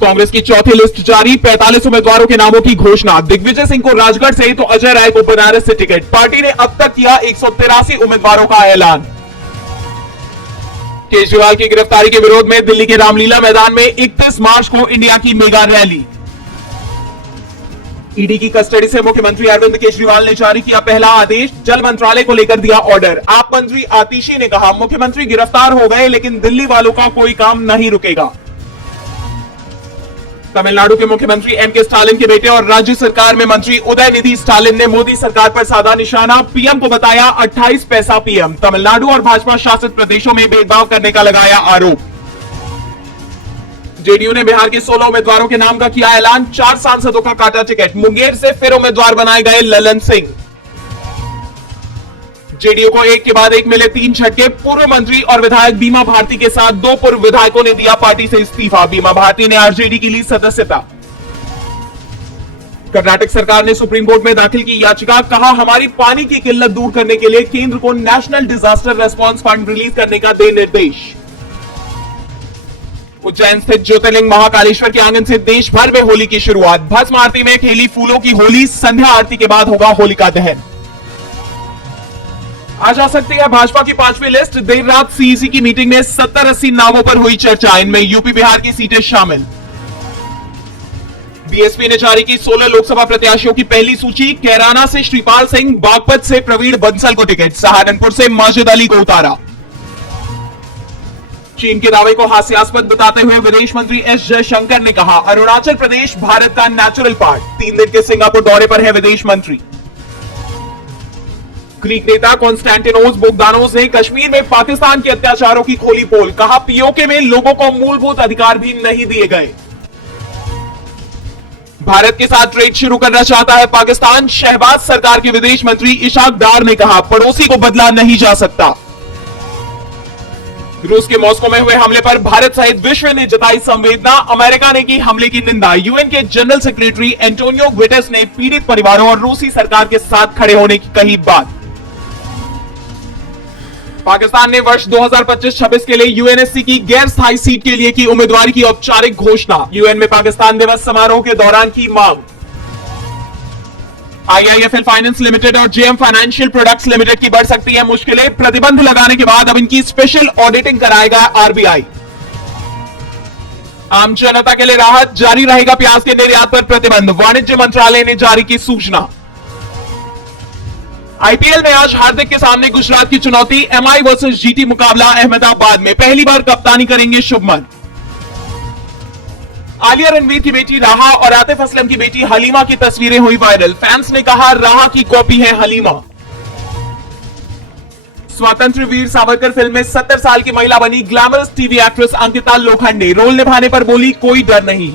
कांग्रेस की चौथी लिस्ट जारी, 45 उम्मीदवारों के नामों की घोषणा। दिग्विजय सिंह को राजगढ़ से तो अजय राय को बनारस से टिकट। पार्टी ने अब तक किया 183 उम्मीदवारों का ऐलान। केजरीवाल की गिरफ्तारी के विरोध में दिल्ली के रामलीला मैदान में 31 मार्च को इंडिया की मेगा रैली। ईडी की कस्टडी से मुख्यमंत्री अरविंद केजरीवाल ने जारी किया पहला आदेश, जल मंत्रालय को लेकर दिया ऑर्डर। आप मंत्री आतिशी ने कहा, मुख्यमंत्री गिरफ्तार हो गए लेकिन दिल्ली वालों का कोई काम नहीं रुकेगा। तमिलनाडु के मुख्यमंत्री एमके स्टालिन के बेटे और राज्य सरकार में मंत्री उदयनिधि स्टालिन ने मोदी सरकार पर साधा निशाना, पीएम को बताया 28 पैसा पीएम। तमिलनाडु और भाजपा शासित प्रदेशों में भेदभाव करने का लगाया आरोप। जेडीयू ने बिहार के 16 उम्मीदवारों के नाम का किया ऐलान, 4 सांसदों का काटा टिकट। मुंगेर से फिर उम्मीदवार बनाए गए ललन सिंह। जेडीयू को एक के बाद एक मिले 3 झटके। पूर्व मंत्री और विधायक बीमा भारती के साथ 2 पूर्व विधायकों ने दिया पार्टी से इस्तीफा। बीमा भारती ने आरजेडी की ली सदस्यता। कर्नाटक सरकार ने सुप्रीम कोर्ट में दाखिल की याचिका, कहा हमारी पानी की किल्लत दूर करने के लिए केंद्र को national disaster response fund release करने का दे निर्देश। उज्जैन स्थित ज्योतिर्लिंग महाकालेश्वर के आंगन से देश भर में होली की शुरुआत। भस्म आरती में खेली फूलों की होली, संध्या आरती के बाद होगा होलिका दहन। आज आ सकती है भाजपा की 5वीं लिस्ट। देर रात सीईसी की मीटिंग में 70-80 नामों पर हुई चर्चा, इनमें यूपी बिहार की सीटें शामिल। बीएसपी ने जारी की 16 लोकसभा प्रत्याशियों की पहली सूची। कैराना से श्रीपाल सिंह, बागपत से प्रवीण बंसल को टिकट, सहारनपुर से माजिद अली को उतारा। चीन के दावे को हास्यास्पद बताते हुए विदेश मंत्री एस जयशंकर ने कहा, अरुणाचल प्रदेश भारत का नेचुरल पार्ट। 3 दिन के सिंगापुर दौरे पर है विदेश मंत्री। ग्रीक नेता कॉन्स्टेंटिनोस बोगदानोस ने कश्मीर में पाकिस्तान के अत्याचारों की खोली पोल, कहा पीओके में लोगों को मूलभूत अधिकार भी नहीं दिए गए। भारत के साथ ट्रेड शुरू करना चाहता है पाकिस्तान। शहबाज सरकार के विदेश मंत्री इशाक डार ने कहा, पड़ोसी को बदला नहीं जा सकता। रूस के मॉस्को में हुए हमले पर भारत सहित विश्व ने जताई संवेदना। अमेरिका ने की हमले की निंदा। यूएन के जनरल सेक्रेटरी एंटोनियो गुटेरेस ने पीड़ित परिवारों और रूसी सरकार के साथ खड़े होने की कही बात। पाकिस्तान ने वर्ष 2025-26 के लिए यूएनएससी की गैर स्थायी सीट के लिए की उम्मीदवारी की औपचारिक घोषणा। यूएन में पाकिस्तान दिवस समारोह के दौरान की मांग। आईआईएफएल फाइनेंस लिमिटेड और जेएम फाइनेंशियल प्रोडक्ट्स लिमिटेड की बढ़ सकती है मुश्किलें। प्रतिबंध लगाने के बाद अब इनकी स्पेशल ऑडिटिंग कराएगा आरबीआई। आम जनता के लिए राहत, जारी रहेगा प्याज के निर्यात पर प्रतिबंध। वाणिज्य मंत्रालय ने जारी की सूचना। आईपीएल में आज हार्दिक के सामने गुजरात की चुनौती। एमआई वर्सेस जीटी मुकाबला अहमदाबाद में, पहली बार कप्तानी करेंगे शुभमन। आलिया रणवीर की बेटी राहा और आतिफ असलम की बेटी हलीमा की तस्वीरें हुई वायरल। फैंस ने कहा, राहा की कॉपी है हलीमा। स्वतंत्र वीर सावरकर फिल्म में 70 साल की महिला बनी glamorous TV actress Ankita Lokhande. Role निभाने पर बोली, कोई डर नहीं।